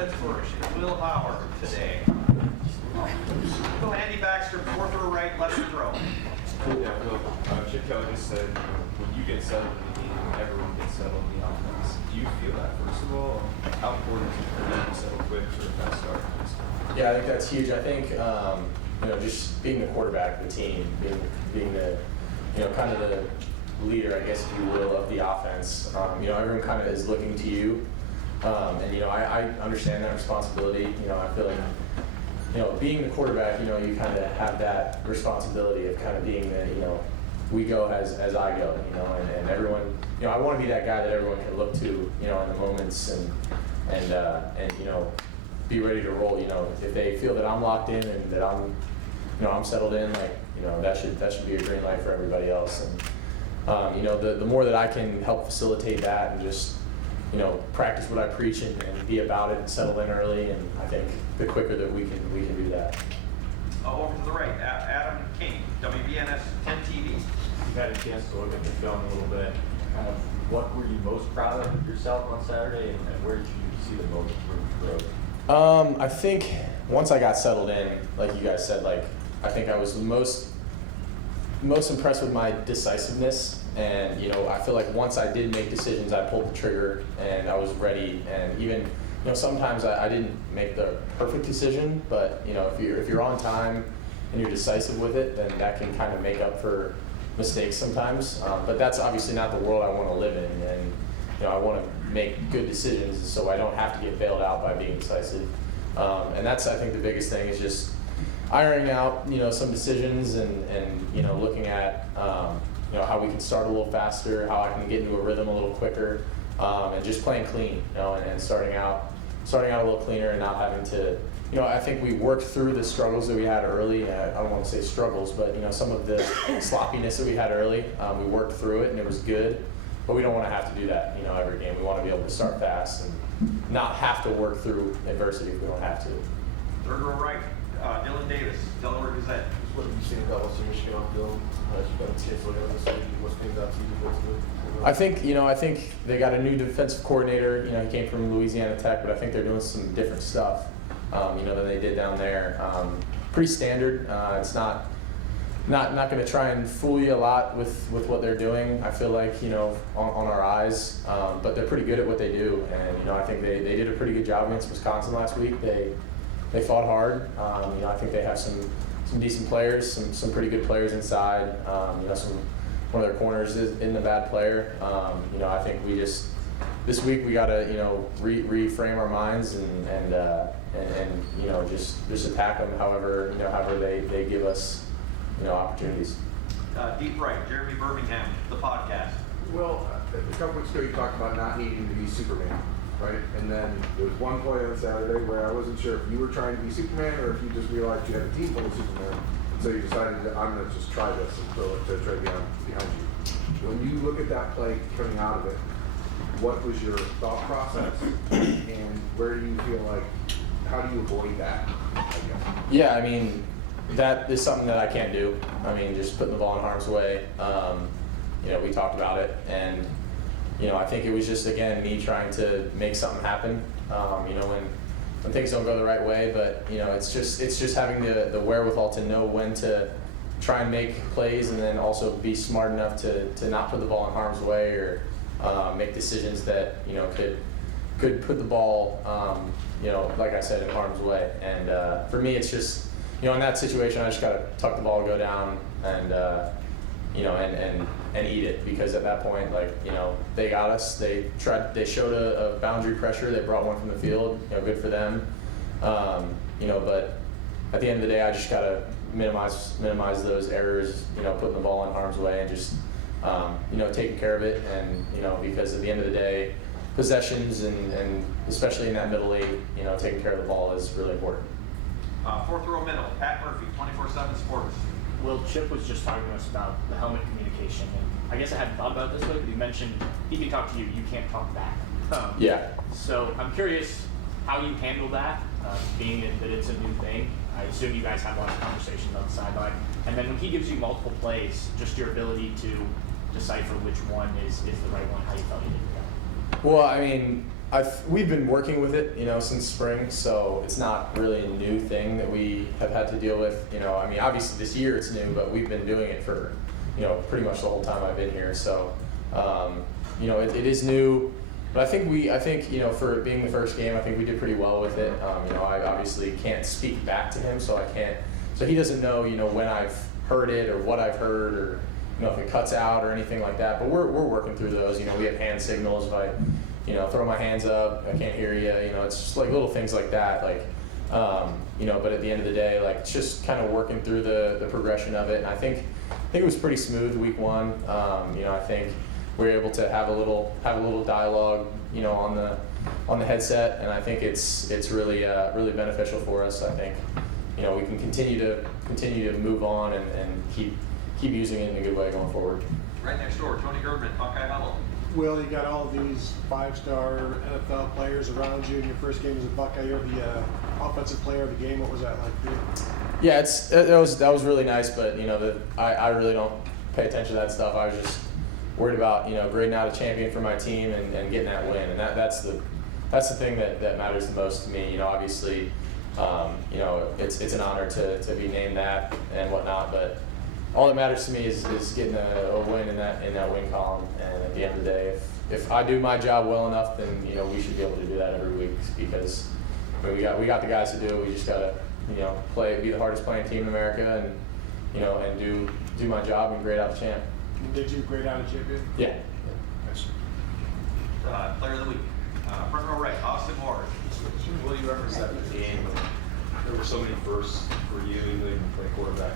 Pittsburgh and Will Howard today. Go Andy Baxter, fourth row right, left throw. Yeah, Bill, Chip Kelly just said, when you get settled in the game, everyone gets settled in the offense. Do you feel that, first of all? How important is it for you to settle quick for a fast start? Yeah, I think that's huge. I think, just being the quarterback of the team, being the, kind of the leader, I guess, if you will, of the offense. Everyone kind of is looking to you. I understand that responsibility. I feel like, being the quarterback, you kind of have that responsibility of kind of being the, we go as I go, and everyone, I want to be that guy that everyone can look to, in the moments and be ready to roll. If they feel that I'm locked in and that I'm settled in, that should be a green light for everybody else. And the more that I can help facilitate that and just practice what I preach and be about it and settle in early, and I think the quicker that we can do that. Over to the right, Adam King, WBNS 10 TV. You've had a chance to look at the film a little bit. Kind of, what were you most proud of yourself on Saturday, and where did you see the most growth? I think once I got settled in, like you guys said, I think I was most impressed with my decisiveness, and I feel like once I did make decisions, I pulled the trigger and I was ready. And even sometimes I didn't make the perfect decision, but if you're on time and you're decisive with it, then that can kind of make up for mistakes sometimes. But that's obviously not the world I want to live in, and I want to make good decisions so I don't have to get bailed out by being decisive. And that's, I think, the biggest thing is just ironing out some decisions and looking at how we can start a little faster, how I can get into a rhythm a little quicker, and just playing clean, and starting out a little cleaner and not having to. I think we worked through the struggles that we had early. I don't want to say struggles, but some of the sloppiness that we had early, we worked through it and it was good. But we don't want to have to do that, every game. We want to be able to start fast and not have to work through adversity if we don't have to. Third row right, Dylan Davis, Delaware Gazette. What have you seen about Western Michigan off Dylan? As you've got a chance to look at this week, what stands out to you defensively? I think they got a new defensive coordinator. He came from Louisiana Tech, but I think they're doing some different stuff, than they did down there. Pretty standard. It's not going to try and fool you a lot with what they're doing. I feel like on our eyes, but they're pretty good at what they do, and I think they did a pretty good job against Wisconsin last week. They fought hard. I think they have some decent players, some pretty good players inside. One of their corners isn't a bad player. I think we just this week we got to reframe our minds and just attack them however they give us opportunities. Deep right, Jeremy Birmingham, the podcast. Well, a couple weeks ago you talked about not needing to be Superman, right? And then there was one play on Saturday where I wasn't sure if you were trying to be Superman or if you just realized you had a team full of Superman. So you decided that I'm going to just try this and throw it to try behind you. When you look at that play coming out of it, what was your thought process, and where do you feel like, how do you avoid that, I guess? Yeah, that is something that I can't do. Just putting the ball in harm's way. We talked about it, and I think it was just, again, me trying to make something happen. When things don't go the right way, but it's just having the wherewithal to know when to try and make plays, and then also be smart enough to not put the ball in harm's way or make decisions that could put the ball like I said, in harm's way. And for me, it's just in that situation I just gotta tuck the ball, go down, and and eat it, because at that point, they got us. They showed a boundary pressure. They brought one from the field. Good for them. But at the end of the day, I just gotta minimize those errors. Putting the ball in harm's way and just taking care of it. And because at the end of the day, possessions and especially in that middle eight, taking care of the ball is really important. Fourth row middle, Pat Murphy, 24/7 Sports. Well, Chip was just talking to us about the helmet communication, and I guess I hadn't thought about it this way, but you mentioned he can talk to you, you can't talk back. Yeah. So I'm curious how you handle that, being that it's a new thing. I assume you guys have lots of conversations on the sideline. And then when he gives you multiple plays, just your ability to decipher which one is the right one, how you felt you did that. Well, we've been working with it, since spring, so it's not really a new thing that we have had to deal with. I mean, obviously this year it's new, but we've been doing it for, pretty much the whole time I've been here. So, it is new, but I think, for it being the first game, I think we did pretty well with it. I obviously can't speak back to him, so he doesn't know, when I've heard it or what I've heard or, if it cuts out or anything like that. But we're working through those. We have hand signals. If I, throw my hands up, I can't hear you. It's just like little things like that. Like, but at the end of the day, like, it's just kind of working through the progression of it. And I think it was pretty smooth week one. I think we were able to have a little dialogue, on the headset, and I think it's really really beneficial for us. I think, we can continue to move on and keep using it in a good way going forward. Right next door, Tony Girdman, Buckeye Huddle. Will, you got all of these 5-star NFL players around you in your first game as a Buckeye. You're the offensive player of the game. What was that like for you? Yeah, that was really nice, but I really don't pay attention to that stuff. I was just worried about grading out a champion for my team and getting that win, and that's the thing that matters the most to me. Obviously, it's an honor to be named that and whatnot, but all that matters to me is getting a win in that win column. And at the end of the day, if I do my job well enough, then we should be able to do that every week, because we got the guys to do it. We just gotta be the hardest playing team in America, and and do my job and grade out the champ. Did you grade out a champion? Yeah. Player of the week, front row right, Austin Moore. Will you represent the game? There were so many firsts for you, even though you've been playing quarterback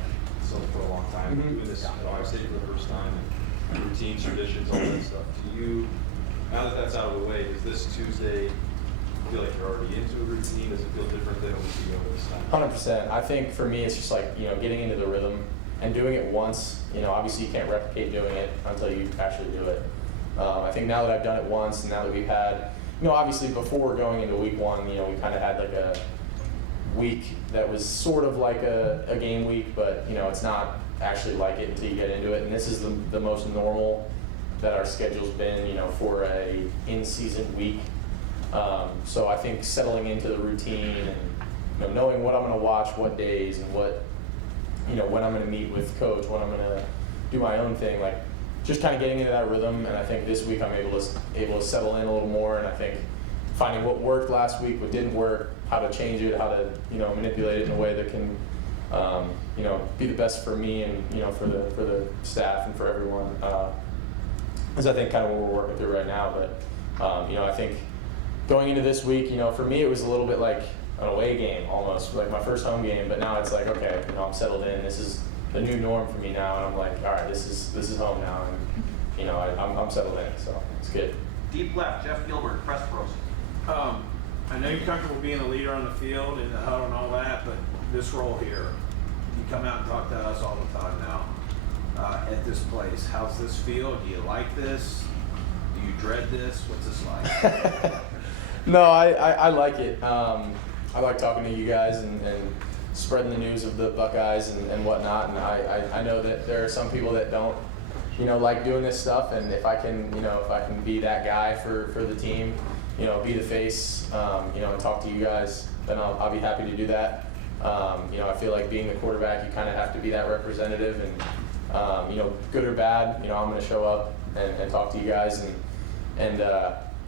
for a long time. Mhm. Doing this at Ohio State for the first time, and routines, traditions, all that stuff. Do you, now that that's out of the way, does this Tuesday feel like you're already into a routine? Does it feel different than a week ago this time? 100%. I think for me, it's just like getting into the rhythm and doing it once. Obviously you can't replicate doing it until you actually do it. I think now that I've done it once, and now that we've had, obviously before going into week one, we kind of had like a week that was sort of like a game week, but it's not actually like it until you get into it. And this is the most normal that our schedule's been, for a in-season week. So I think settling into the routine and knowing what I'm going to watch, what days, and what when I'm going to meet with coach, when I'm going to do my own thing, like just kind of getting into that rhythm. And I think this week I'm able to settle in a little more, and I think finding what worked last week, what didn't work, how to change it, how to manipulate it in a way that can be the best for me and for the staff and for everyone. Is I think kind of what we're working through right now. But I think going into this week, for me it was a little bit like an away game almost, like my first home game. But now it's like, okay, I'm settled in. This is the new norm for me now, and I'm like, all right, this is home now, and I'm settled in, so it's good. Deep left, Jeff Gilbert, press pros. I know you're comfortable being a leader on the field and the huddle and all that, but this role here, you come out and talk to us all the time now at this place. How's this feel? Do you like this? Do you dread this? What's this like? No, I like it. I like talking to you guys and spreading the news of the Buckeyes and whatnot. And I know that there are some people that don't, like doing this stuff. And if I can, if I can be that guy for the team, be the face, and talk to you guys, then I'll be happy to do that. I feel like being the quarterback, you kind of have to be that representative, and good or bad, I'm going to show up and talk to you guys and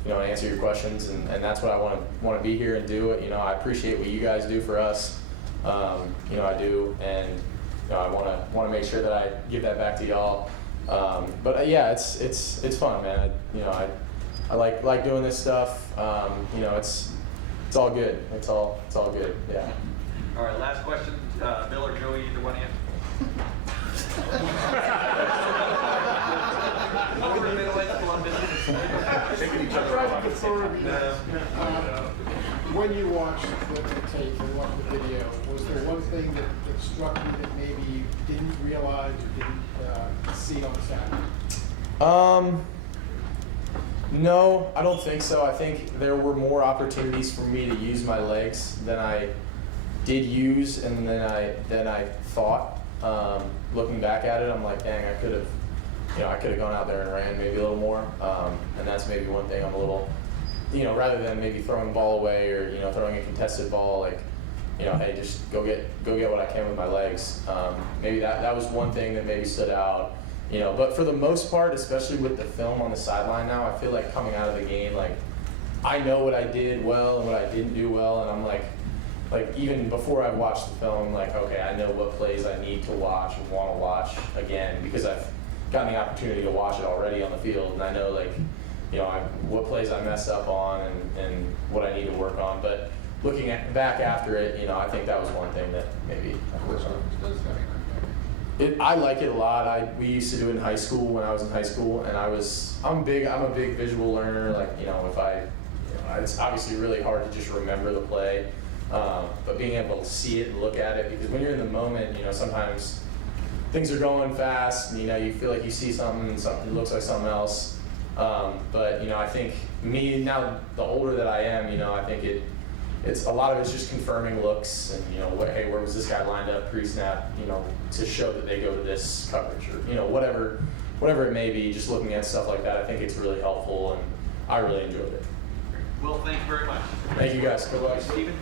answer your questions, and that's what I want to be here and do. I appreciate what you guys do for us. I do, and I want to make sure that I give that back to y'all. But yeah, it's fun, man. I like doing this stuff. It's all good. It's all good. Yeah. All right, last question, Bill or Joey, either one of you. Over the middle edge, Columbus. Taking each I other tried to on. confirm when you watched the tape and watched the video, was there one thing that struck you that maybe you didn't realize or didn't see on Saturday? No, I don't think so. I think there were more opportunities for me to use my legs than I did use, and than I thought. Looking back at it, I'm like, dang, I could have gone out there and ran maybe a little more. And that's maybe one thing I'm a little you know, rather than maybe throwing the ball away or, you know, throwing a contested ball, like, you know, hey, just go get what I can with my legs. Maybe that was one thing that maybe stood out, you know. But for the most part, especially with the film on the sideline now, I feel like coming out of the game, like, I know what I did well and what I didn't do well, and I'm like even before I watched the film, like, okay, I know what plays I need to watch and want to watch again because I've gotten the opportunity to watch it already on the field, and I know, like, you know, what plays I messed up on and what I need to work on. But looking back after it, you know, I think that was one thing that maybe I worked on. I like it a lot. We used to do it in high school when I was in high school, and I'm a big visual learner. Like, you know, it's obviously really hard to just remember the play, but being able to see it and look at it, because when you're in the moment, you know, sometimes things are going fast, and, you know, you feel like you see something and something looks like something else. But, you know, I think me now, the older that I am, you know, I think it's a lot of it's just confirming looks and, you know, hey, where was this guy lined up pre-snap, you know, to show that they go to this coverage, or, you know, whatever it may be. Just looking at stuff like that, I think it's really helpful, and I really enjoyed it. Will, thank you very much. Thank you guys. Good luck. Stephen?